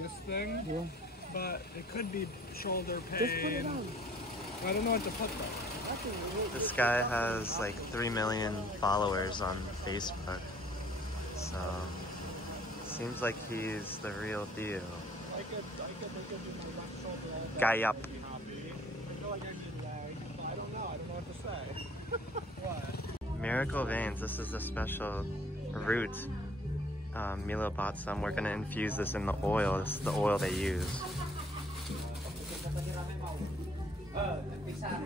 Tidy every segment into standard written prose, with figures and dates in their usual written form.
biggest thing. Yeah. But it could be shoulder pain. I don't know what to put though. This guy has like 3 million followers on Facebook. So, seems like he's the real deal. I could do my shoulder all day. Guy up. I feel like I need leg. I don't know what to say. What? Miracle Veins, this is a special root. Milo bought some. We're gonna infuse this in the oil. This is the oil they use.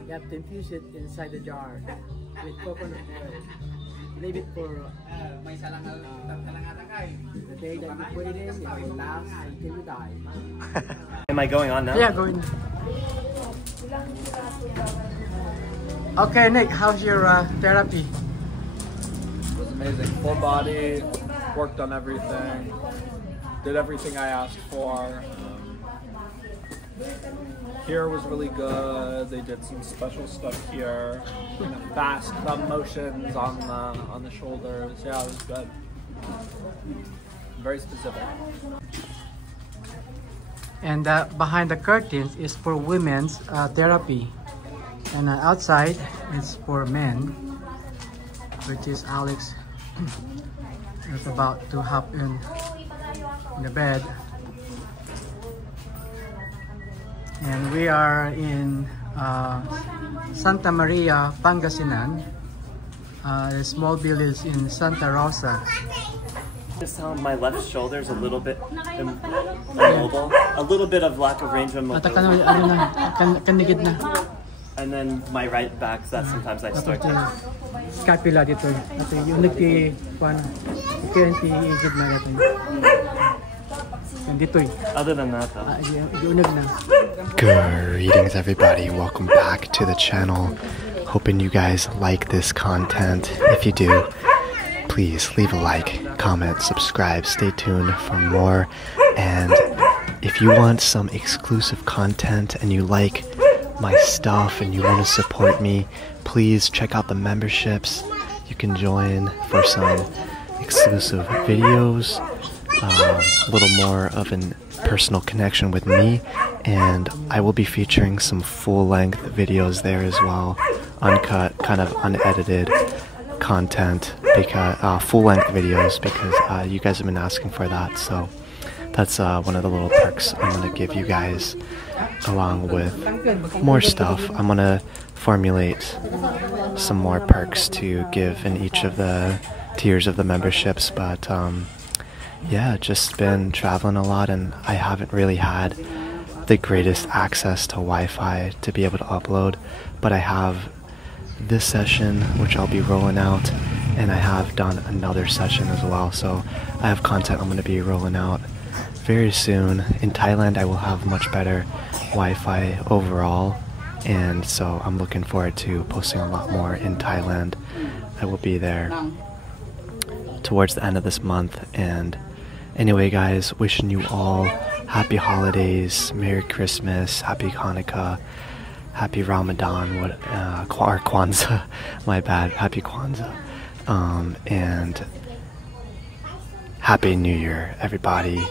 You have to infuse it inside the jar with coconut oil. Leave it for the day that you put it in, it will last until you die. Am I going on now? Yeah, go in. Okay, Nick, how's your therapy? It was amazing. Full body, worked on everything, did everything I asked for. Here was really good. They did some special stuff here, kind of fast motions on the shoulders. Yeah, it was good. Very specific. And behind the curtains is for women's therapy, and outside is for men, which is Alex is about to hop in the bed. And we are in Santa Maria, Pangasinan, a small village in Santa Rosa. Just how my left shoulder is a little bit immobile, a little bit of lack of range of mobility. And then my right back, that sometimes I start to... Scapula dito. Ito yung nagti kuan. Ito yung tiigid na natin. Dito. Other than that though. Greetings everybody, welcome back to the channel. Hoping you guys like this content. If you do, please leave a like, comment, subscribe, stay tuned for more. And if you want some exclusive content and you like my stuff and you want to support me, please check out the memberships. You can join for some exclusive videos, a little more of a personal connection with me, and I will be featuring some full-length videos there as well, uncut, kind of unedited content, because full-length videos, because you guys have been asking for that. So that's one of the little perks I'm gonna give you guys, along with more stuff. I'm gonna formulate some more perks to give in each of the tiers of the memberships, but yeah, just been traveling a lot and I haven't really had the greatest access to Wi-Fi to be able to upload, but I have this session which I'll be rolling out, and I have done another session as well, so I have content I'm going to be rolling out very soon. In Thailand I will have much better Wi-Fi overall, and so I'm looking forward to posting a lot more in Thailand. I will be there towards the end of this month. And anyway guys, wishing you all happy holidays, Merry Christmas, Happy Hanukkah, Happy Ramadan, or Kwanzaa, my bad, Happy Kwanzaa, and Happy New Year everybody.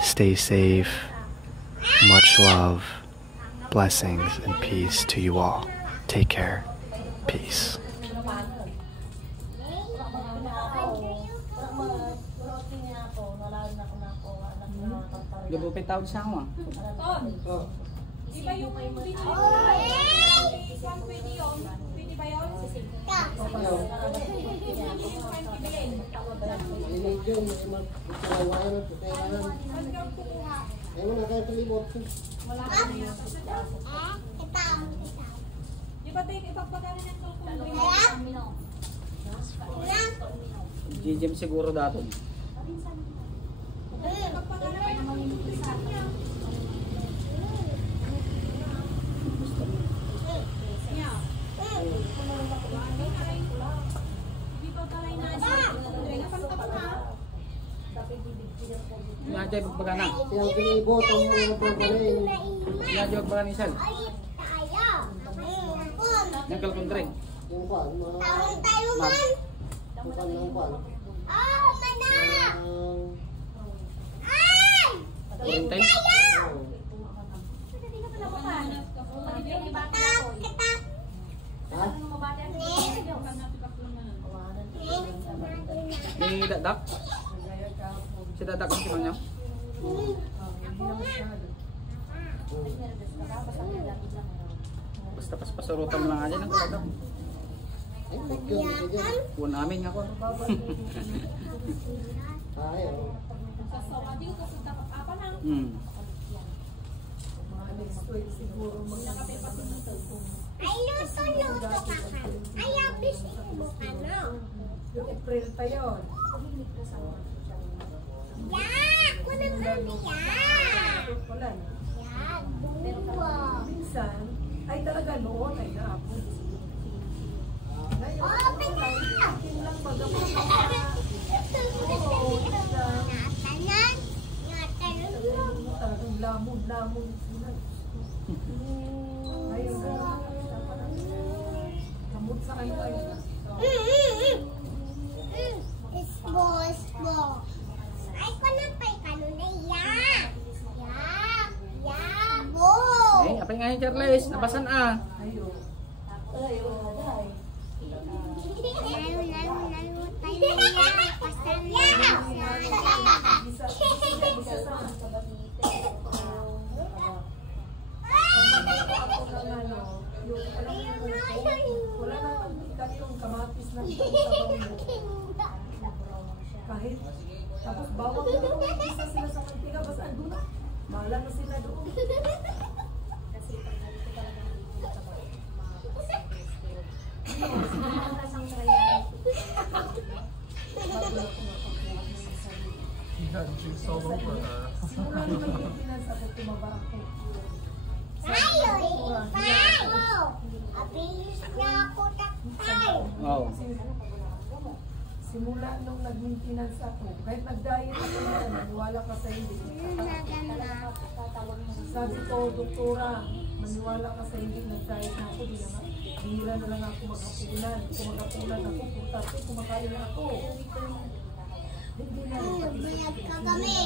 Stay safe, much love, blessings and peace to you all. Take care, peace. Lubupin tawag sa ako. Di ba yung pwede yun? Pwede ba yun? Di ba tayo ipagpagaling ng GGM siguro dato. Ngayon pagpagana. Yang pinibot ang mga pagpagana. Ngayon pagpagana isal. Yang kalkontre. Yung kwan. Yung kwan. 40 Basta paspasurutan mo lang aja ng kadam. Puan amin ako. Ay, luto-luto ka ka. Ay, abis mo ka na. Yung April pa yun. Yeah! Kunan kami yan! Wala na. Yeah, buwa. Minsan, ay talaga noon ay naapon. Ngayon, Oh, teka! akin lang mag-apon. Natanan? Natanan lang. Talagang lamon sila. Ngayon, kamot sa kayo ay. Isbo. Ay, kunan pa ikanunay ya! Ya! Bo! Eh, apa nga yung Charles? Nabasan ah. Ayo. Lalu tayo ya! Pasan ya! Wala na pagbigat yung kamatis na kahit tapos bawang na isa sila sa mantika basta andun na mahala na sila doon. Simula nung nag-maintenance ako, tumaba ako. Tayo! Abilis na ako tayo! Oh. Simula nung nag-maintenance ako, kahit nag-diet ako na, maniwala ka sa hindi. Sabi ko, doktora, maniwala ka sa hindi, nag-diet na ako, di naman. Hihila na lang ako maghapunan. Kung maghapunan ako, putate, kumakain na ako. Hindi na rin. Bayag ka kami!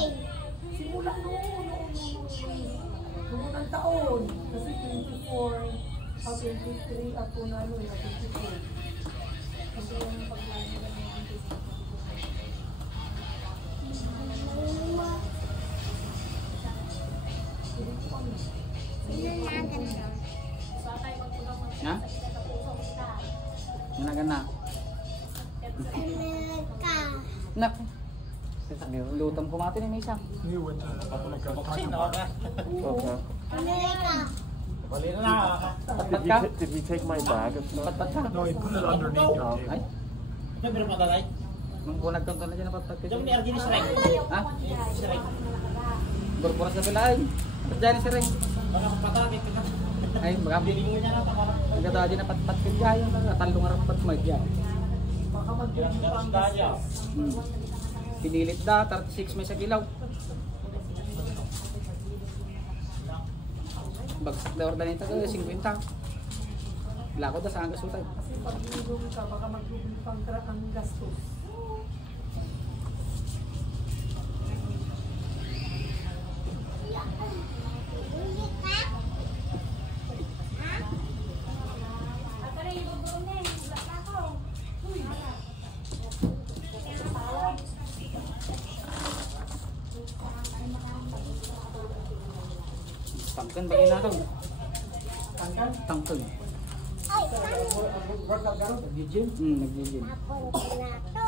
Simula noong unang taon. Kasi 24, 23 ako na ano, 24. Kasi yung paglayo na ng Ha? Ganagan na. Amerika! Nak. Sabi, lutang kumati ni Misa. Amerika! Patpat ka? Did he take my bag of stuff? Patpat ka? No, he put it underneath your Ay, table. nung bunag kang na dyan na patpat ka dyan. Ha? Ha? Burburas na pala ay. Patpat dyan si Ray. Ay, magami. Nagkata dyan na patpat ka dyan. Natalong nga patpat mo dyan. baka mag-ibang gastos. Pinilit da, 36 may sa kilaw. Bagsak na orda nito, 50. Lako da sa ang gasutay. Kasi pag nilong ka, baka mag-ibang ang gastos. Tangken bagi na daw. Tangken. Ay, paano? Nag-gym? Nag-gym. Apon ko na to.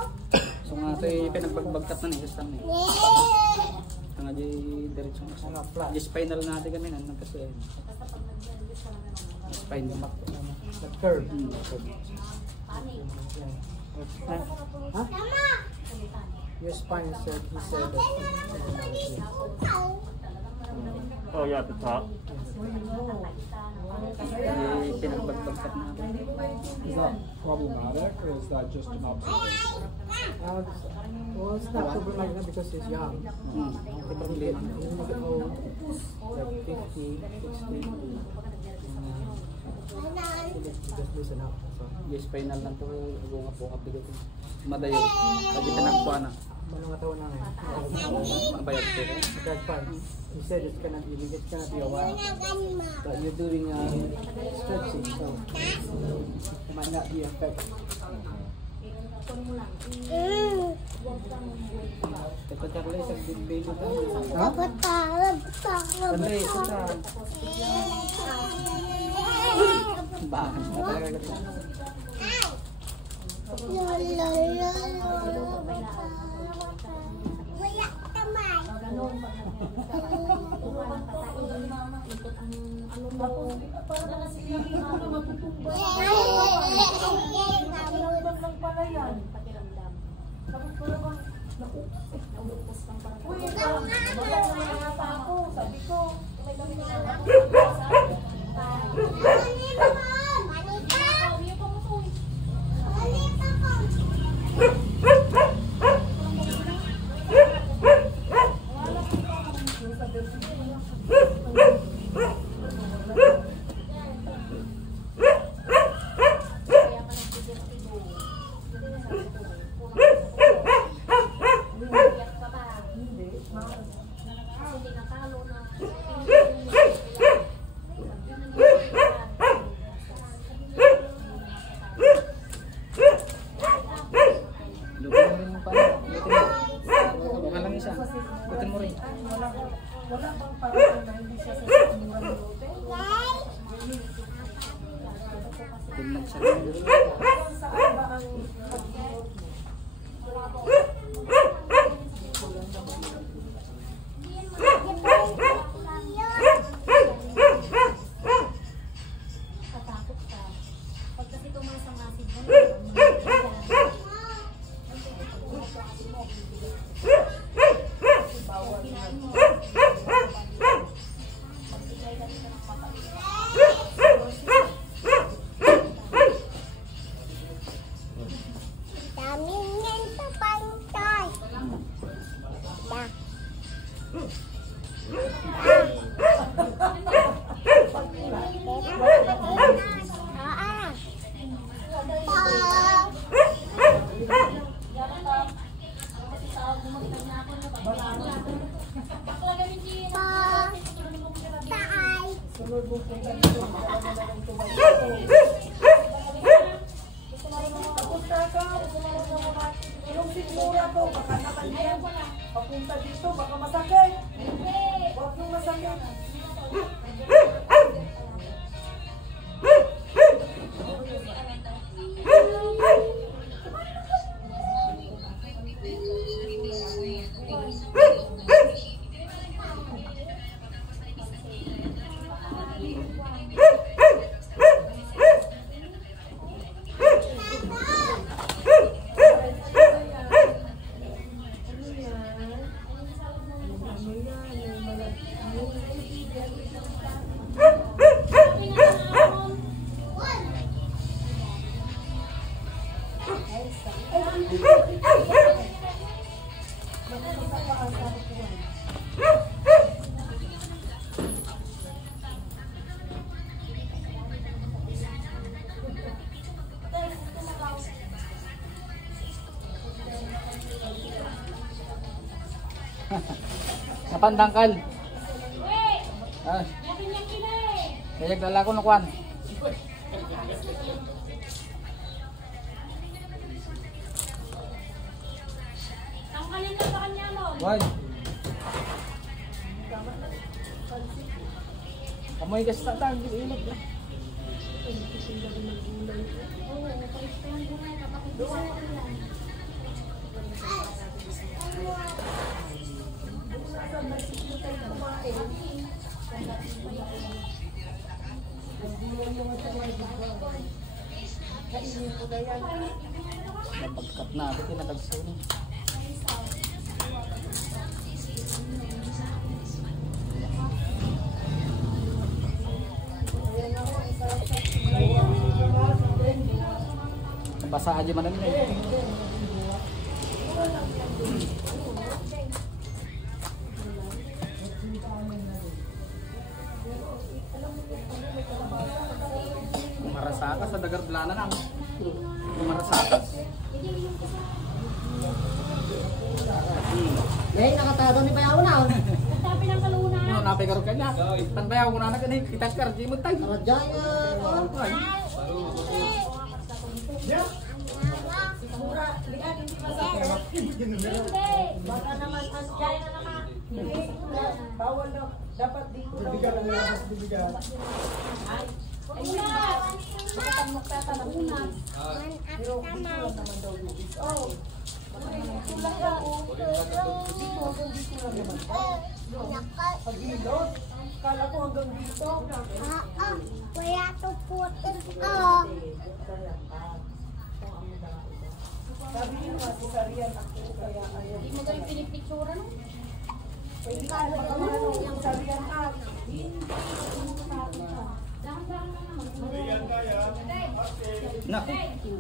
So nga ito'y pinagbagkat na ni Sistang ni. Yeah! Nga di diretso na sa. Di spinal natin kami na nagkasuyan. Spinal. Curve. Tama! Your spine is said, he said Kaya na lang ako mag-ikaw. Oh yeah, at the top. Di pinagbagkat natin. Hindi mo maintindihan. Is that problematic or is that just an observation? well, it's not problematic because he's young. But he's not old, like 50, 60. Just listen up. So, Di spinal lang to. Ako nga po kapigat. Madayo. Lagi tinagpuan na. manong nga taon na ngayon. Mabayad ko. That's fine. He said it's gonna be a while. But you're doing stretching, so it might not be effective. Ito Charlie, isang video ka. Takot. Charlie, ito ka. Bakit na talaga ito? Wala kamay. Wala bang parang na hindi siya sa sigura ng lote? Saan ba ang Katakot ka. Pag kasi tumasang asin mo, yung sigura ko, baka naman yan. Papunta dito, baka masakit. Huwag nung masakit. Napandangkal. Ah. Kaya dala ko nukuan. tangkalin na sa kanya mo. Wag. Kamoy kasi tatang ilog na. Napagkat na ito, tinatagsun. Basa aja mana ni. Marasakas sa dagar belanan ang. Marasakas. Eh, nakatado ni Payaw na. Nagtabi ng kaluna. No, napay karo kanya. Tanbayaw ko na na kanay kita karji mo tay. Radya. Mura. Baka naman, hindi, bawal na, dapat dito lang. Pero dito lang naman daw dito. Oh. Dito lang ako. Dito lang naman. Pag-ilot. Kala ko hanggang dito. Wala to putin ko. Sabi niyo nga, sisarian ako. Kaya ayaw. Hindi mo daw yung pinipictura no? Pwede ka ano, sisarian ka. Dahan-dahan lang naman.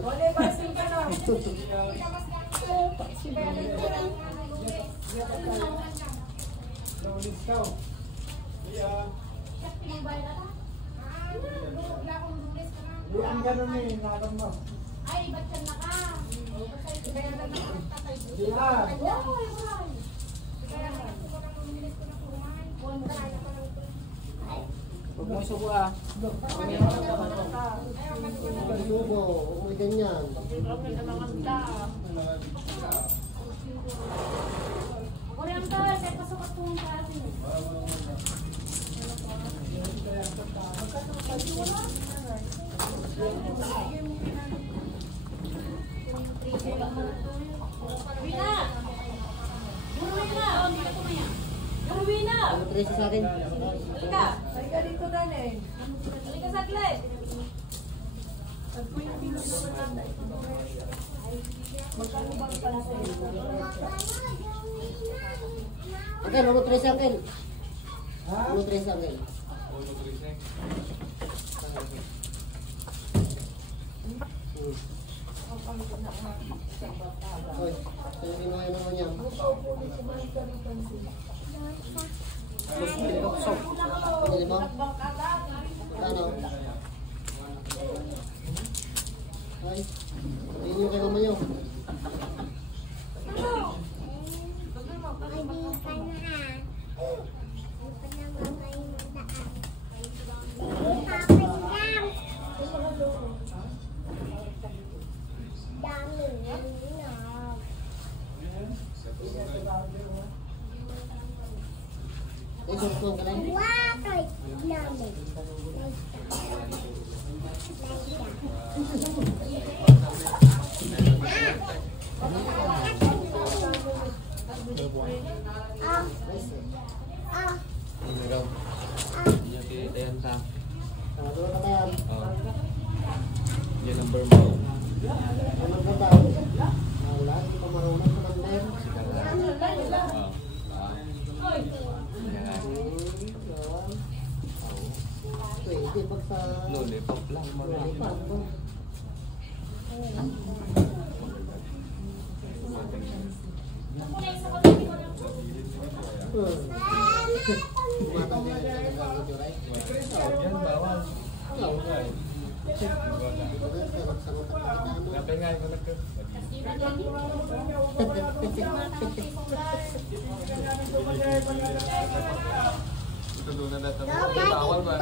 Wala, basin ka na. Ang ganun eh, nakakam mo. Ay, ba't ka na ka? Huwag mo isubo ah. Subo, may ganyan. Oriental, kaya pasukat po ang klase. Rina! Rina! Hindi ka tumaya. Rina! Tracy sa akin. Halika! Halika dito na eh. Halika saglit! At kung yung bilog na matanda, magkano bang pansin? Uncle, ano Tracy uncle? Ano Tracy uncle? Hoy, sino kinuha naman yan? Pwede ba? Ano? Ay, hindi nyo kayo mayo. Ay, susunod ka lang. Yan number mo. Ano ka daw? Wala, hindi pa marunong sa number. Pwede pag sa... Lollipop lang mo lang. Lollipop mo. Yan, bawal. Napengay ko na ka. Ito doon na natin. Bawal ba?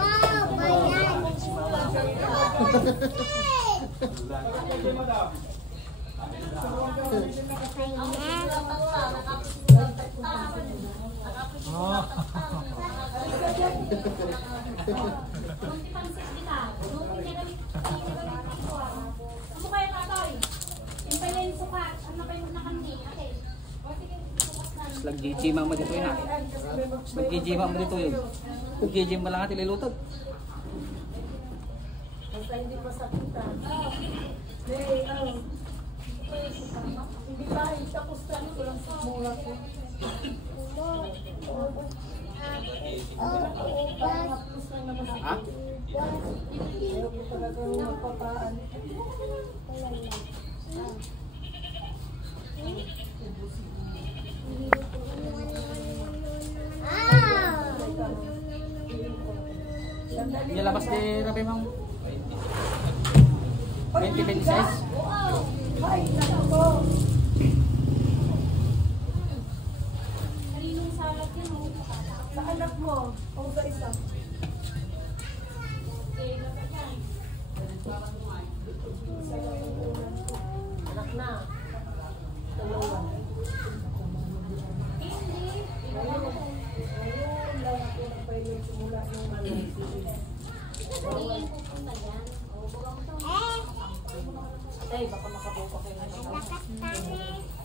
Ano kaya tatoy? Yung pala yung sukat. Ano pa yung nakandi? Okay. Slag GG mama dito yun ha. Slag GG mama dito yun. GG mo lang natin ilutog. Basta hindi masakitan. Hindi kahit tapos na ko lang sa mula ko. Ha? Ayaw ko talaga magpapaan. Nilabas ni Rabi Mang 2026. Ay, nako. Kaninong salad yan o? Sa anak mo, o sa isa. Anak na. Dalawa. Ngayon lang ako nagpahilip simula nung Atay, baka makabuka kayo na.